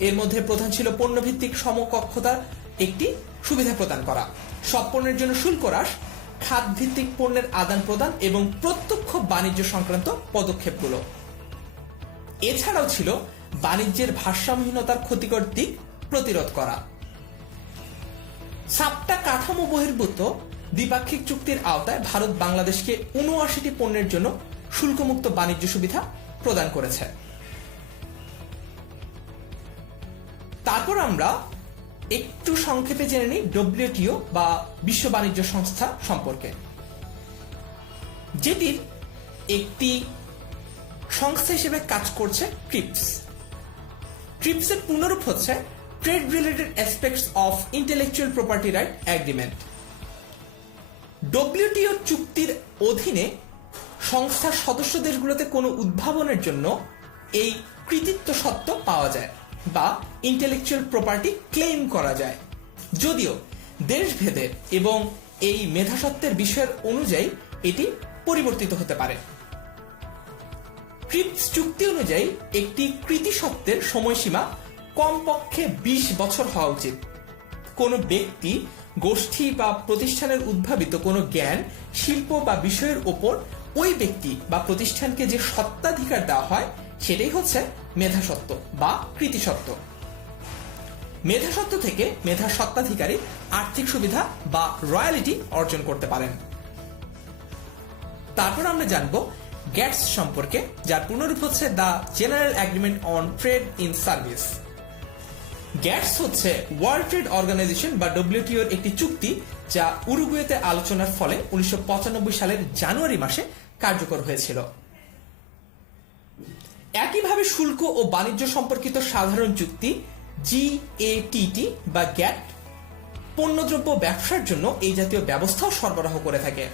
এর মধ্যে প্রধান ছিল পণ্যভিত্তিক সমকক্ষতার একটি সুবিধা প্রদান করা, সব পণ্যের জন্য শুল্ক হ্রাস, খাতভিত্তিক পণ্যের আদান প্রদান এবং প্রত্যক্ষ বাণিজ্য সংক্রান্ত পদক্ষেপগুলো। এছাড়াও ছিল বাণিজ্যের ভারসাম্যহীনতার ক্ষতিকর দিক প্রতিরোধ করা। সাপটা কাঠামো বহির্ভূত দ্বিপাক্ষিক চুক্তির আওতায় ভারত বাংলাদেশকে ৭৯টি পণ্যের জন্য শুল্কমুক্ত বাণিজ্য সুবিধা প্রদান করেছে। তারপর আমরা একটু সংক্ষেপে জেনে নিই ডব্লিউটিও বা বিশ্ব বাণিজ্য সংস্থা সম্পর্কে, যেটির একটি সংস্থা হিসেবে কাজ করছে ট্রিপস। ট্রিপসের পূর্ণরূপ হচ্ছে trade related aspects of intellectual property right agreement. WTO চুক্তির অধীনে সংস্থার সদস্য দেশগুলোতে কোনো উদ্ভাবনের জন্য এই কৃতিত্ব সত্ত্ব পাওয়া যায় বা ইন্টেলেকচুয়াল প্রপার্টি ক্লেম করা যায়, যদিও দেশভেদে এবং এই মেধাসত্ত্বের বিষয়ের অনুযায়ী এটি পরিবর্তিত হতে পারে। ট্রিপস চুক্তি অনুযায়ী একটি কৃতিসত্ত্বের সময়সীমা কমপক্ষে ২০ বছর হওয়া উচিত। কোনো ব্যক্তি, গোষ্ঠী বা প্রতিষ্ঠানের উদ্ভাবিত কোনো জ্ঞান, শিল্প বা বিষয়ের ওপর ওই ব্যক্তি বা প্রতিষ্ঠানকে যে সত্ত্বাধিকার দেওয়া হয় সেটাই হচ্ছে মেধাসত্ত্ব বা কৃতিসত্ত্ব। মেধাসত্ত্ব থেকে মেধা সত্ত্বাধিকারী আর্থিক সুবিধা বা রয়্যালিটি অর্জন করতে পারেন। তারপর আমরা জানব গ্যাটস সম্পর্কে, যার পূর্ণরূপ হচ্ছে the general agreement on trade in service. Gets হচ্ছে ওয়ার্ল্ড ট্রেড অর্গানাইজেশন বা ডব্লিউটিও এর একটি চুক্তি যা উরুগুয়েতে আলোচনার ফলে ১৯৯৫ সালের জানুয়ারি মাসে কার্যকর হয়েছিল। একইভাবে শুল্ক ও বাণিজ্য সম্পর্কিত সাধারণ চুক্তি GATT বা গ্যাট পণ্যদ্রব্য ব্যবসার জন্য এই জাতীয় ব্যবস্থাও সরবরাহ করে থাকে।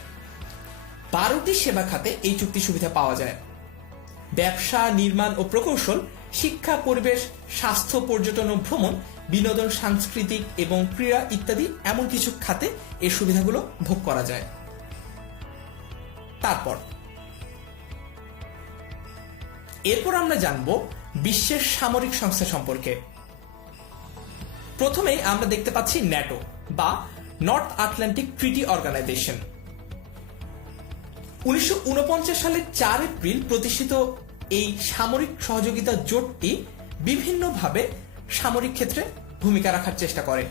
12টি সেবা খাতে এই চুক্তি সুবিধা পাওয়া যায়। ব্যবসা, নির্মাণ ও প্রকৌশল, শিক্ষা, পরিবেশ, স্বাস্থ্য, পর্যটন ও ভ্রমণ, বিনোদন, সাংস্কৃতিক এবং ক্রীড়া ইত্যাদি এমন কিছু খাতে এই সুবিধাগুলো ভোগ করা যায়। এরপর আমরা জানব বিশ্বের সামরিক সংস্থা সম্পর্কে। প্রথমেই আমরা দেখতে পাচ্ছি ন্যাটো বা নর্থ আটলান্টিক ট্রিটি অর্গানাইজেশন। ১৯৪৯ সালের ৪ এপ্রিল প্রতিষ্ঠিত এই সামরিক সহযোগিতা জোটটি বিভিন্নভাবে সামরিক ক্ষেত্রে ভূমিকা রাখার চেষ্টা করে।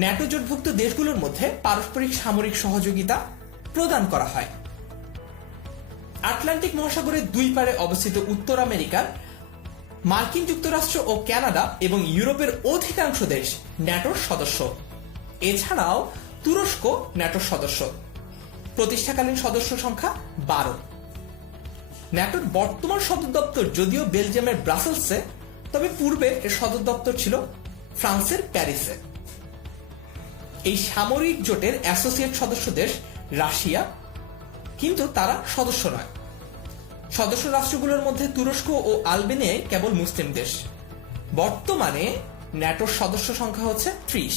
ন্যাটো জোটভুক্ত দেশগুলোর মধ্যে পারস্পরিক সামরিক সহযোগিতা প্রদান করা হয়। আটলান্টিক মহাসাগরের দুই পারে অবস্থিত উত্তর আমেরিকার মার্কিন যুক্তরাষ্ট্র ও কানাডা এবং ইউরোপের অধিকাংশ দেশ ন্যাটোর সদস্য। এছাড়াও তুরস্ক ন্যাটোর সদস্য। প্রতিষ্ঠাকালীন সদস্য সংখ্যা 12। ন্যাটোর বর্তমান সদর দপ্তর যদিও বেলজিয়ামের ব্রাসেলসে, তবে পূর্বে এর সদর দপ্তর ছিল ফ্রান্সের প্যারিসে। এই সামরিক জোটের অ্যাসোসিয়েট সদস্য দেশ রাশিয়া, কিন্তু তারা সদস্য নয়। সদস্য রাষ্ট্রগুলোর মধ্যে তুরস্ক ও আলবেনিয়া কেবল মুসলিম দেশ। বর্তমানে ন্যাটোর সদস্য সংখ্যা হচ্ছে 30।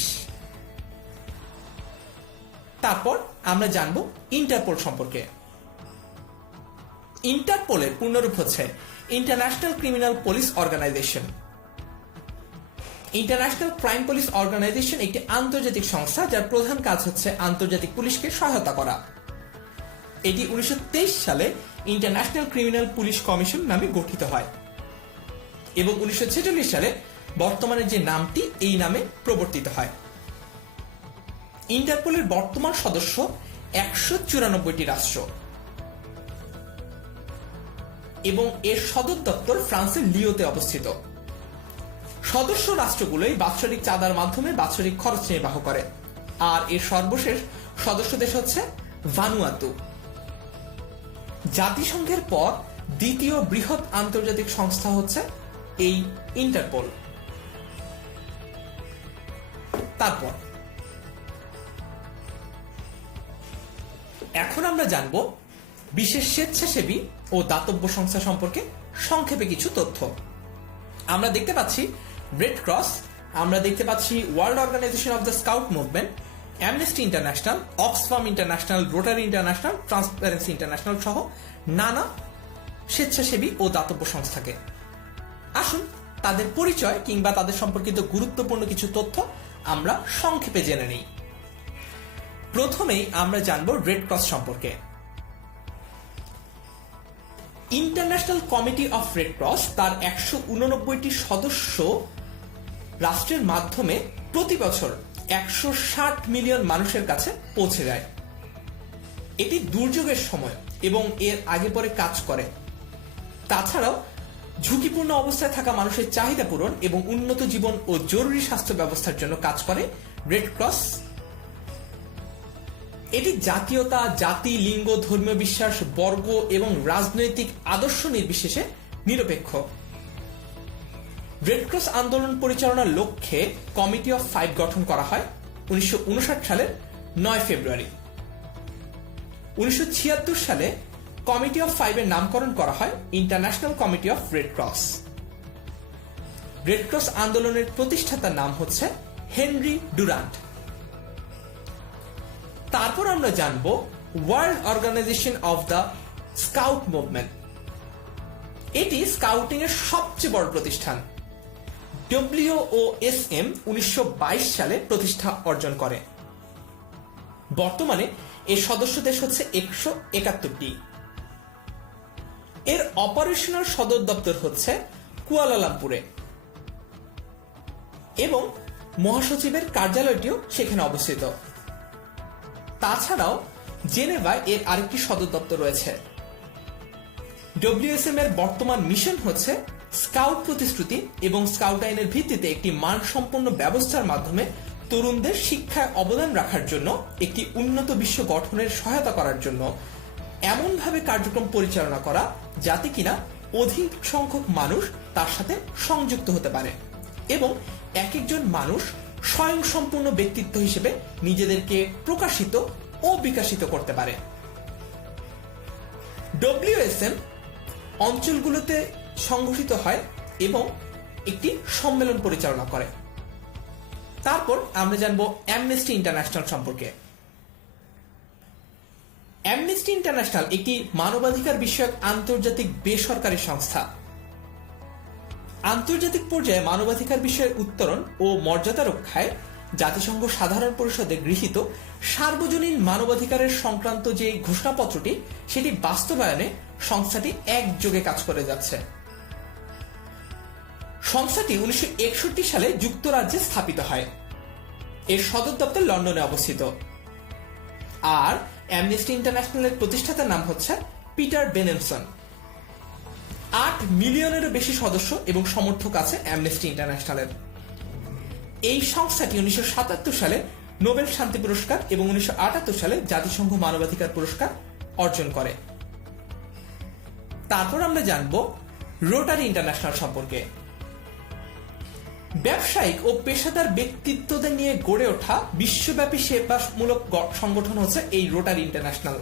তারপর আমরা জানব ইন্টারপোল সম্পর্কে। ইন্টারপোলের পূর্ণরূপ হচ্ছে International Criminal Police Organization. International Crime Police Organization একটি আন্তর্জাতিক সংস্থা যার প্রধান কাজ হচ্ছে আন্তর্জাতিক পুলিশকে সহায়তা করা। এটি 1923 সালে ইন্টারন্যাশনাল ক্রিমিনাল পুলিশ কমিশন নামে গঠিত হয় এবং 1946 সালে বর্তমানে যে নামটি এই নামে প্রবর্তিত হয়। ইন্টারপোলের বর্তমান সদস্য 194টি রাষ্ট্র এবং এর সদর দপ্তর ফ্রান্সের লিওতে অবস্থিত। সদস্য রাষ্ট্রগুলোই বাৎসরিক চাঁদার মাধ্যমে বাৎসরিক খরচ নির্বাহ করে, আর এর সর্বশেষ সদস্য দেশ হচ্ছে ভানুয়াতু। জাতিসংঘের পর দ্বিতীয় বৃহৎ আন্তর্জাতিক সংস্থা হচ্ছে এই ইন্টারপোল। তারপর এখন আমরা জানব বিশেষ স্বেচ্ছাসেবী ও দাতব্য সংস্থা সম্পর্কে সংক্ষেপে কিছু তথ্য। আমরা দেখতে পাচ্ছি রেড ক্রস, আমরা দেখতে পাচ্ছি World Organization of the Scout Movement, Amnesty International, Oxfam International, Rotary International, Transparency International সহ নানা স্বেচ্ছাসেবী ও দাতব্য সংস্থাকে। আসুন তাদের পরিচয় কিংবা তাদের সম্পর্কিত গুরুত্বপূর্ণ কিছু তথ্য আমরা সংক্ষেপে জেনে নিই। প্রথমেই আমরা জানব রেড ক্রস সম্পর্কে। International Committee of Red cross তার 189টি সদস্য রাষ্ট্রের মাধ্যমে প্রতি বছর 160 মিলিয়ন মানুষের কাছে পৌঁছে যায়। এটি দুর্যোগের সময় এবং এর আগে পরে কাজ করে। তাছাড়াও ঝুঁকিপূর্ণ অবস্থায় থাকা মানুষের চাহিদা পূরণ এবং উন্নত জীবন ও জরুরি স্বাস্থ্য ব্যবস্থার জন্য কাজ করে রেড ক্রস। এটি জাতীয়তা, জাতি, লিঙ্গ, ধর্মীয় বিশ্বাস, বর্গ এবং রাজনৈতিক আদর্শ নির্বিশেষে নিরপেক্ষ। রেড ক্রস আন্দোলন পরিচালনার লক্ষ্যে কমিটি অফ 5 গঠন করা হয় 1959 সালের 9 ফেব্রুয়ারি। 1976 সালে কমিটি অফ 5 এর নামকরণ করা হয় International Committee of Red Cross. Red Cross আন্দোলনের প্রতিষ্ঠাতার নাম হচ্ছে হেনরি ডুরান্ট। তারপর আমরা জানব World Organization of the Scout Movement. এটি স্কাউটিং এর সবচেয়ে বড় প্রতিষ্ঠান। WOSM 1922 সালে প্রতিষ্ঠা অর্জন করে। বর্তমানে এর সদস্য দেশ হচ্ছে 171টি। এর অপারেশনাল সদর দপ্তর হচ্ছে কুয়ালালামপুরে এবং মহাসচিবের কার্যালয়টিও সেখানে অবস্থিত। তাছাড়াও জেনেভায় এর আরেকটি সদর দপ্তর রয়েছে। WSM এর বর্তমান মিশন হচ্ছে স্কাউট প্রতিশ্রুতি এবং স্কাউট আইনের ভিত্তিতে একটি মানসম্পন্ন ব্যবস্থার মাধ্যমে তরুণদের শিক্ষায় অবদান রাখার জন্য একটি উন্নত বিশ্ব গঠনের সহায়তা করার জন্য এমনভাবে কার্যক্রম পরিচালনা করা যাতে কিনা অধিক সংখ্যক মানুষ তার সাথে সংযুক্ত হতে পারে এবং এক একজন মানুষ স্বয়ংসম্পূর্ণ ব্যক্তিত্ব হিসেবে নিজেদেরকে প্রকাশিত ও বিকশিত করতে পারে। WSM অঞ্চলগুলোতে সংগঠিত হয় এবং একটি সম্মেলন পরিচালনা করে। তারপর আমরা জানবো অ্যামনেস্টি ইন্টারন্যাশনাল সম্পর্কে। অ্যামনেস্টি ইন্টারন্যাশনাল একটি মানবাধিকার বিষয়ক আন্তর্জাতিক বেসরকারি সংস্থা। আন্তর্জাতিক পর্যায়ে মানবাধিকার বিষয়ের উত্তরণ ও মর্যাদা রক্ষায় জাতিসংঘ সাধারণ পরিষদে গৃহীত সার্বজনীন মানবাধিকারের সংক্রান্ত যে ঘোষণাপত্রটি সেটি বাস্তবায়নে সংস্থাটি একযোগে কাজ করে যাচ্ছে। সংস্থাটি 1961 সালে যুক্তরাজ্যে স্থাপিত হয়। এর সদর দপ্তর লন্ডনে অবস্থিত। আর অ্যামনেস্টি ইন্টারন্যাশনালের প্রতিষ্ঠাতার নাম হচ্ছে পিটার বেনেনসন। 8 মিলিয়নেরও বেশি সদস্য এবং সমর্থক আছে অ্যামনেস্টি ইন্টারন্যাশনালের। এই সংস্থাটি 1977 সালে নোবেল শান্তি পুরস্কার এবং 1978 সালে জাতিসংঘ মানবাধিকার পুরস্কার অর্জন করে। তারপর আমরা জানব রোটারি ইন্টারন্যাশনাল সম্পর্কে। ব্যবসায়িক ও পেশাদার ব্যক্তিত্বদের নিয়ে গড়ে ওঠা বিশ্বব্যাপী সেবামূলক সংগঠন হচ্ছে এই রোটারি ইন্টারন্যাশনাল।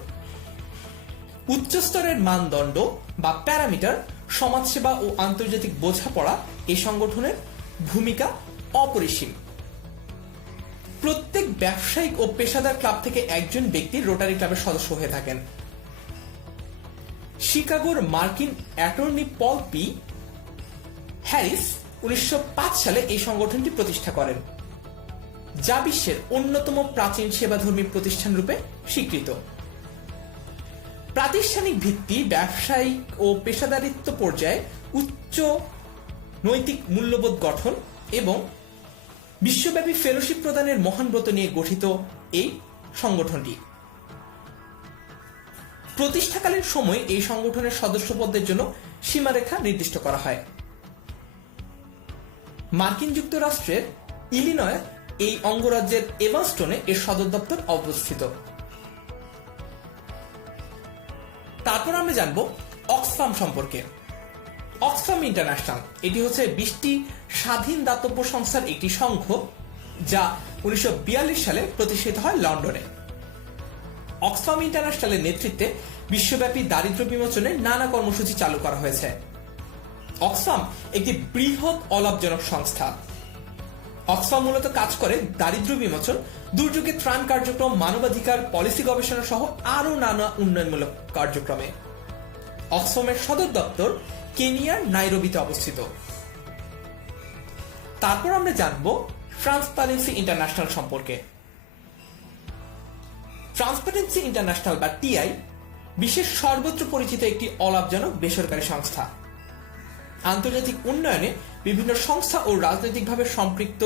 উচ্চস্তরের মানদণ্ড বা প্যারামিটার, সমাজসেবা ও আন্তর্জাতিক বোঝাপড়া এই সংগঠনের ভূমিকা অপরিসীম। প্রত্যেক ব্যবসায়িক ও পেশাদার ক্লাব থেকে একজন ব্যক্তি রোটারি ক্লাবের সদস্য হয়ে থাকেন। শিকাগোর মার্কিন অ্যাটর্নি পল পি হ্যারিস 1905 সালে এই সংগঠনটি প্রতিষ্ঠা করেন, যা বিশ্বের অন্যতম প্রাচীন সেবাধর্মী প্রতিষ্ঠান রূপে স্বীকৃত। প্রাতিষ্ঠানিক ভিত্তি, ব্যবসায়িক ও পেশাদারিত্ব পর্যায়ে উচ্চ নৈতিক মূল্যবোধ গঠন এবং বিশ্বব্যাপী ফেলোশিপ প্রদানের মহান ব্রত নিয়ে গঠিত এই সংগঠনটি। প্রতিষ্ঠাকালীন সময় এই সংগঠনের সদস্যপদের জন্য সীমারেখা নির্দিষ্ট করা হয়। মার্কিন যুক্তরাষ্ট্রের ইলিনয় এই অঙ্গরাজ্যের এভানস্টনে এর সদর দপ্তর অবস্থিত। তারপর আমরা জানব অক্সফাম সম্পর্কে। অক্সফাম ইন্টারন্যাশনাল এটি হচ্ছে 20টি স্বাধীন দাতব্য সংস্থার একটি সংঘ, যা 1942 সালে প্রতিষ্ঠিত হয় লন্ডনে। অক্সফাম ইন্টারন্যাশনালের নেতৃত্বে বিশ্বব্যাপী দারিদ্র্য বিমোচনের নানা কর্মসূচি চালু করা হয়েছে। অক্সফাম একটি বৃহৎ অলাভজনক সংস্থা। অক্সফাম মূলত কাজ করে দারিদ্র্য বিমোচন, দুর্যোগে ত্রাণ কার্যক্রম, মানবাধিকার, পলিসি গবেষণা সহ আরো নানা উন্নয়নমূলক কার্যক্রমে। অক্সফামের সদর দপ্তর কেনিয়ার নাইরোবিতে অবস্থিত। তারপর আমরা জানব ট্রান্সপারেন্সি ইন্টারন্যাশনাল সম্পর্কে। ট্রান্সপারেন্সি ইন্টারন্যাশনাল বা টিআই বিশ্বের সর্বত্র পরিচিত একটি অলাভজনক বেসরকারি সংস্থা। আন্তর্জাতিক উন্নয়নে বিভিন্ন সংস্থা ও রাজনৈতিকভাবে সম্পৃক্ত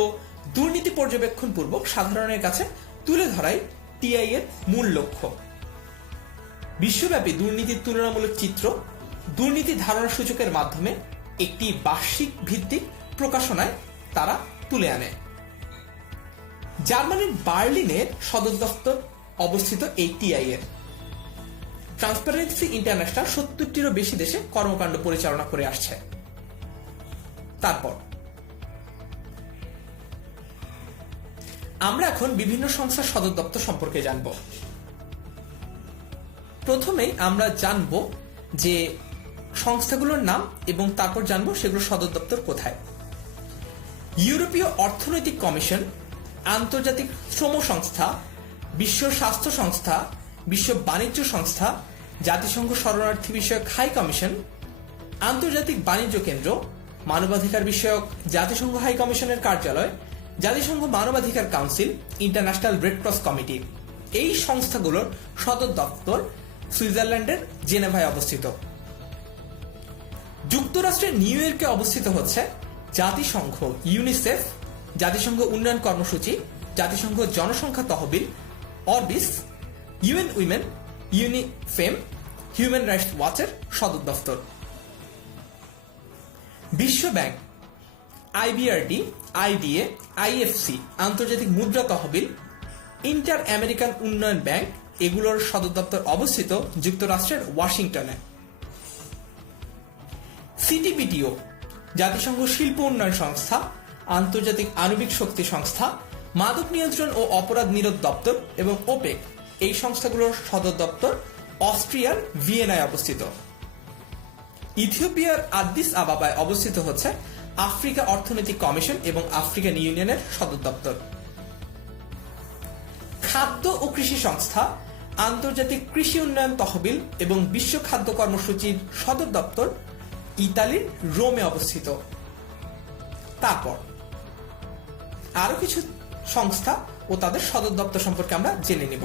দুর্নীতি পর্যবেক্ষণ পূর্বক সাধারণের কাছে তুলে ধরাই টিআই এর মূল লক্ষ্য। বিশ্বব্যাপী দুর্নীতির তুলনামূলক চিত্র দুর্নীতি ধারণা সূচকের মাধ্যমে একটি বার্ষিক ভিত্তিক প্রকাশনায় তারা তুলে আনে। জার্মানির বার্লিনের সদর দফতর অবস্থিত এই টিআই এর। ট্রান্সপারেন্সি ইন্টারন্যাশনাল 70টিরও বেশি দেশে কর্মকাণ্ড পরিচালনা করে আসছে। তারপর আমরা এখন বিভিন্ন সংস্থার সদর দপ্তর সম্পর্কে জানব। প্রথমেই আমরা জানব যে সংস্থাগুলোর নাম এবং তারপর জানব সেগুলোর সদর দপ্তর কোথায়। ইউরোপীয় অর্থনৈতিক কমিশন, আন্তর্জাতিক শ্রম সংস্থা, বিশ্ব স্বাস্থ্য সংস্থা, বিশ্ব বাণিজ্য সংস্থা, জাতিসংঘ শরণার্থী বিষয়ক হাই কমিশন, আন্তর্জাতিক বাণিজ্য কেন্দ্র, মানবাধিকার বিষয়ক জাতিসংঘ হাই কমিশনের কার্যালয়, জাতিসংঘ মানবাধিকার council, international red cross committee, এই সংস্থাগুলোর সদর দপ্তর সুইজারল্যান্ডের জেনেভায় অবস্থিত। যুক্তরাষ্ট্রের নিউ ইয়র্কে অবস্থিত হচ্ছে জাতিসংঘ, ইউনিসেফ, জাতিসংঘ উন্নয়ন কর্মসূচি, জাতিসংঘ জনসংখ্যা তহবিল, Orbis, UN Women, UNIFEM, human rights ওয়াচের সদর দপ্তর। বিশ্ব ব্যাংক, আইবিআরডি, আইডিএ, আইএফসি, আন্তর্জাতিক মুদ্রা তহবিল, ইন্টার আমেরিকান উন্নয়ন ব্যাংক, এগুলোর সদর দপ্তর অবস্থিত যুক্তরাষ্ট্রের ওয়াশিংটনে। সিটিপিটিও, জাতিসংঘ শিল্প উন্নয়ন সংস্থা, আন্তর্জাতিক আণবিক শক্তি সংস্থা, মাদক নিয়ন্ত্রণ ও অপরাধ নিরোধ দপ্তর এবং ওপেক, এই সংস্থাগুলোর সদর দপ্তর অস্ট্রিয়ার ভিয়েনায় অবস্থিত। ইথিওপিয়ার আদিস আবাবায় অবস্থিত হচ্ছে আফ্রিকা অর্থনৈতিক কমিশন এবং আফ্রিকান ইউনিয়নের সদর দপ্তর। খাদ্য ও কৃষি সংস্থা, আন্তর্জাতিক কৃষি উন্নয়ন তহবিল এবং বিশ্ব খাদ্য কর্মসূচির সদর দপ্তর ইতালির রোমে অবস্থিত। তারপর আরো কিছু সংস্থা ও তাদের সদর দপ্তর সম্পর্কে আমরা জেনে নিব।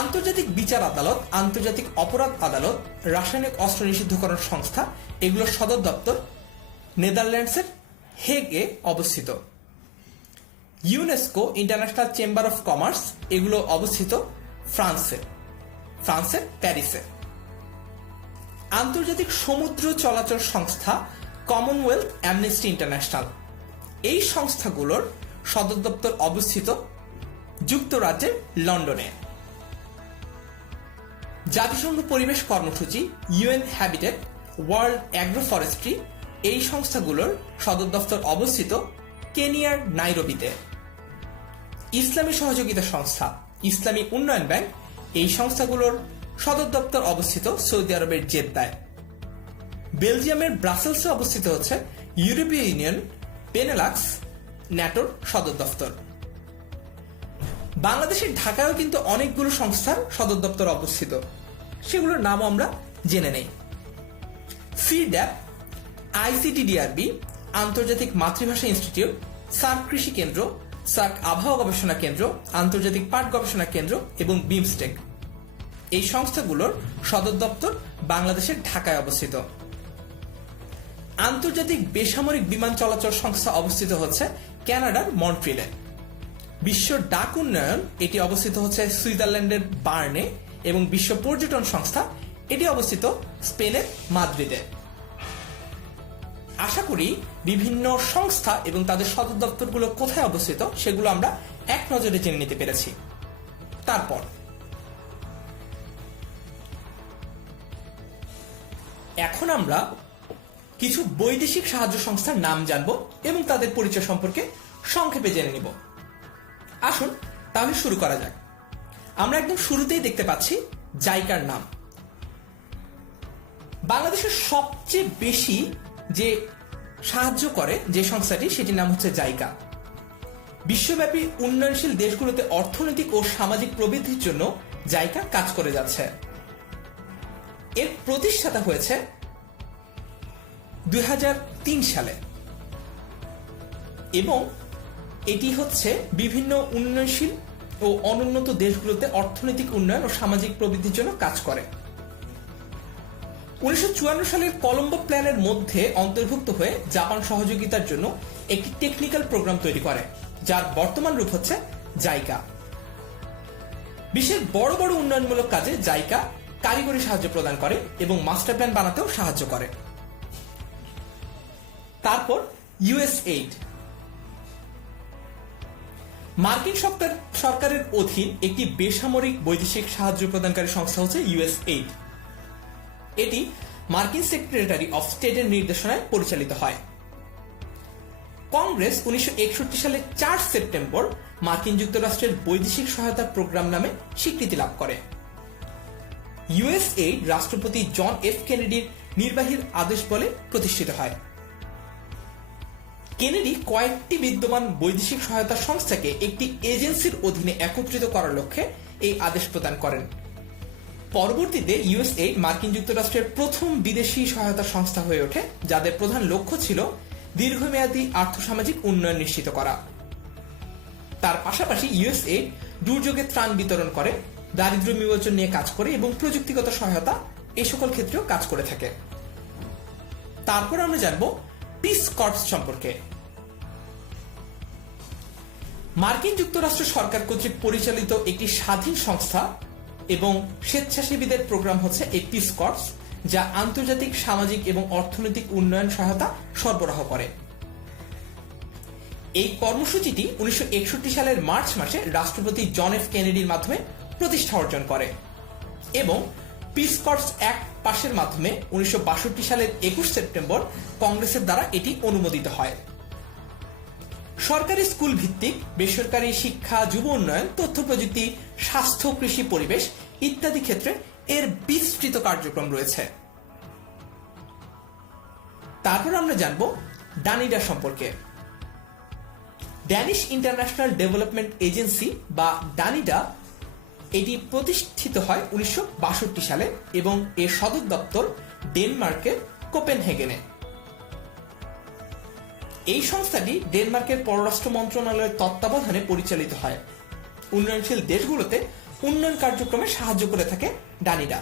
আন্তর্জাতিক বিচার আদালত, আন্তর্জাতিক অপরাধ আদালত, রাসায়নিক অস্ত্র নিষিদ্ধকরণ সংস্থা, এগুলোর সদর দপ্তর নেদারল্যান্ডসের হেগে অবস্থিত। UNESCO, international chamber of commerce, এগুলো অবস্থিত ফ্রান্সের প্যারিসে। আন্তর্জাতিক সমুদ্র চলাচল সংস্থা কমনওয়েলথ অ্যামনেস্টি ইন্টারন্যাশনাল, এই সংস্থাগুলোর সদর দপ্তর অবস্থিত যুক্তরাজ্যের লন্ডনে। জাতিসংঘ পরিবেশ কর্মসূচি, UN habitat, world agro forestry, এই সংস্থাগুলোর সদর দপ্তর অবস্থিত কেনিয়ার নাইরোবিতে। ইসলামী সহযোগিতা সংস্থা, ইসলামী উন্নয়ন ব্যাংক, এই সংস্থাগুলোর সদর দপ্তর অবস্থিত সৌদি আরবের জেদ্দায়। বেলজিয়ামের ব্রাসেলসে অবস্থিত হচ্ছে ইউরোপীয় ইউনিয়ন, বেনেলাক্স, ন্যাটোর সদর দপ্তর। বাংলাদেশের ঢাকায়ও কিন্তু অনেকগুলো সংস্থার সদর দপ্তর অবস্থিত, সেগুলোর নামও আমরা জেনে নেই। ফিড্যাপ, আইসিটিডিআরবি, আন্তর্জাতিক মাতৃভাষা ইনস্টিটিউট, সার্ক কৃষি কেন্দ্র, সার্ক আবহাওয়া গবেষণা কেন্দ্র, আন্তর্জাতিক পাট গবেষণা কেন্দ্র এবং বিমস্টেক, এই সংস্থাগুলোর সদর দপ্তর বাংলাদেশের ঢাকায় অবস্থিত। আন্তর্জাতিক বেসামরিক বিমান চলাচল সংস্থা অবস্থিত হচ্ছে কানাডার মন্ট্রিলে। বিশ্ব ডাক উন্নয়ন, এটি অবস্থিত হচ্ছে সুইজারল্যান্ডের বার্নে এবং বিশ্ব পর্যটন সংস্থা, এটি অবস্থিত স্পেনের মাদ্রিদে। আশা করি বিভিন্ন সংস্থা এবং তাদের সদর দপ্তরগুলো কোথায় অবস্থিত সেগুলো আমরা এক নজরে জেনে নিতে পেরেছি। তারপর এখন আমরা কিছু বৈদেশিক সাহায্য সংস্থার নাম জানব এবং তাদের পরিচয় সম্পর্কে সংক্ষেপে জেনে নিব। আসুন তাহলে শুরু করা যাক। আমরা একদম শুরুতেই দেখতে পাচ্ছি জাইকার নাম। বাংলাদেশের সবচেয়ে বেশি যে সাহায্য করে যে সংস্থাটি, সেটির নাম হচ্ছে জাইকা। বিশ্বব্যাপী উন্নয়নশীল দেশগুলোতে অর্থনৈতিক ও সামাজিক প্রবৃদ্ধির জন্য জাইকা কাজ করে যাচ্ছে। এর প্রতিষ্ঠাতা হয়েছে 2003 সালে। এবং এটি হচ্ছে বিভিন্ন উন্নয়নশীল ও অনুন্নত দেশগুলোতে অর্থনৈতিক উন্নয়ন ও সামাজিক প্রবৃদ্ধির জন্য কাজ করে। 1954 সালের কলম্বো প্ল্যানের মধ্যে অন্তর্ভুক্ত হয়ে জাপান সহযোগিতার জন্য একটি টেকনিক্যাল প্রোগ্রাম তৈরি করে, যার বর্তমান রূপ হচ্ছে জাইকা। বিশ্বের বড় বড় উন্নয়নমূলক কাজে জাইকা কারিগরি সাহায্য প্রদান করে এবং মাস্টার প্ল্যান বানাতেও সাহায্য করে। তারপর ইউএসএইড, মার্কিন সরকারের অধীন একটি বেসামরিক বৈদেশিক সাহায্য প্রদানকারী সংস্থা হচ্ছে ইউএসএইড। এটি মার্কিন সেক্রেটারি অফ স্টেটের নির্দেশনায় পরিচালিত হয়। কংগ্রেস 1961 সালের 4 সেপ্টেম্বর মার্কিন যুক্তরাষ্ট্রের বৈদেশিক সহায়তা প্রোগ্রাম নামে স্বীকৃতি লাভ করে। ইউএসএইড রাষ্ট্রপতি জন এফ কেনেডির নির্বাহীর আদেশ বলে প্রতিষ্ঠিত হয়। কেনেডি কয়েকটি বিদ্যমান বৈদেশিক সহায়তা সংস্থাকে একটি এজেন্সির অধীনে একত্রিত করার লক্ষ্যে এই আদেশ প্রদান করেন। পরবর্তীতে ইউএসএইড মার্কিন যুক্তরাষ্ট্রের প্রথম বিদেশি সহায়তা সংস্থা হয়ে ওঠে, যাদের প্রধান লক্ষ্য ছিল দীর্ঘমেয়াদী আর্থসামাজিক উন্নয়ন নিশ্চিত করা। তার পাশাপাশি ইউএসএইড দুর্যোগে ত্রাণ বিতরণ করে, দারিদ্র্য বিমোচন নিয়ে কাজ করে এবং প্রযুক্তিগত সহায়তা এই সকল ক্ষেত্রেও কাজ করে থাকে। তারপর আমরা জানব পিস কর্পস সম্পর্কে। মার্কিন যুক্তরাষ্ট্র সরকার কর্তৃক পরিচালিত একটি স্বাধীন সংস্থা এবং স্বেচ্ছাসেবীদের প্রোগ্রাম হচ্ছে এই পিস কর্পস, যা আন্তর্জাতিক সামাজিক এবং অর্থনৈতিক উন্নয়ন সহায়তা সরবরাহ করে। এই কর্মসূচিটি 1961 সালের মার্চ মাসে রাষ্ট্রপতি জন এফ কেনেডির মাধ্যমে প্রতিষ্ঠা অর্জন করে এবং পিস কর্পস অ্যাক্ট পাশের মাধ্যমে 1962 সালের 21 সেপ্টেম্বর কংগ্রেসের দ্বারা এটি অনুমোদিত হয়। সরকারি স্কুল ভিত্তিক বেসরকারি শিক্ষা, যুব উন্নয়ন, তথ্য প্রযুক্তি, স্বাস্থ্য, কৃষি, পরিবেশ ইত্যাদি ক্ষেত্রে এর বিস্তৃত কার্যক্রম রয়েছে। তারপর আমরা জানব ডানিডা সম্পর্কে। ড্যানিশ ইন্টারন্যাশনাল ডেভেলপমেন্ট এজেন্সি বা ডানিডা এটি প্রতিষ্ঠিত হয় 1962 সালে এবং এর সদর দপ্তর ডেনমার্কের কোপেনহেগেনে। এই সংস্থাটি ডেনমার্কের পররাষ্ট্র মন্ত্রণালয়ের তত্ত্বাবধানে পরিচালিত হয়। উন্নয়নশীল দেশগুলোতে উন্নয়ন কার্যক্রমে সাহায্য করে থাকে ডানিডা।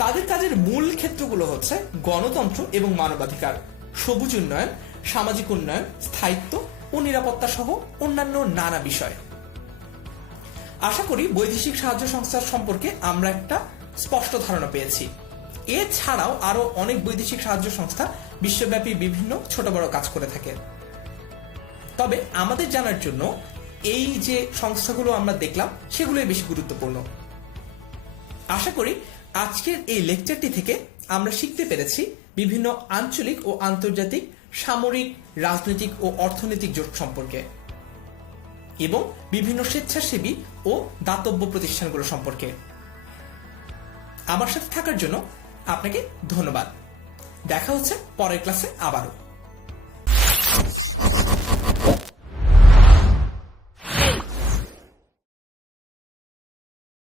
তাদের কাজের মূল ক্ষেত্রগুলো হচ্ছে গণতন্ত্র এবং মানবাধিকার, সবুজ উন্নয়ন, সামাজিক উন্নয়ন, স্থায়িত্ব ও নিরাপত্তা সহ অন্যান্য নানা বিষয়। আশা করি বৈদেশিক সাহায্য সংস্থার সম্পর্কে আমরা একটা স্পষ্ট ধারণা পেয়েছি। এছাড়াও আরো অনেক বৈদেশিক সাহায্য সংস্থা বিশ্বব্যাপী বিভিন্ন ছোট বড় কাজ করে থাকে। তবে আমাদের জানার জন্য এই যে সংস্থাগুলো আমরা দেখলাম সেগুলোই বেশি গুরুত্বপূর্ণ। আশা করি আজকের এই লেকচারটি থেকে আমরা শিখতে পেরেছি বিভিন্ন আঞ্চলিক ও আন্তর্জাতিক সামরিক, রাজনৈতিক ও অর্থনৈতিক জোট সম্পর্কে এবং বিভিন্ন স্বেচ্ছাসেবী ও দাতব্য প্রতিষ্ঠানগুলো সম্পর্কে। আমার সাথে থাকার জন্য আপনাকে ধন্যবাদ। দেখা হচ্ছে পরের ক্লাসে আবারও।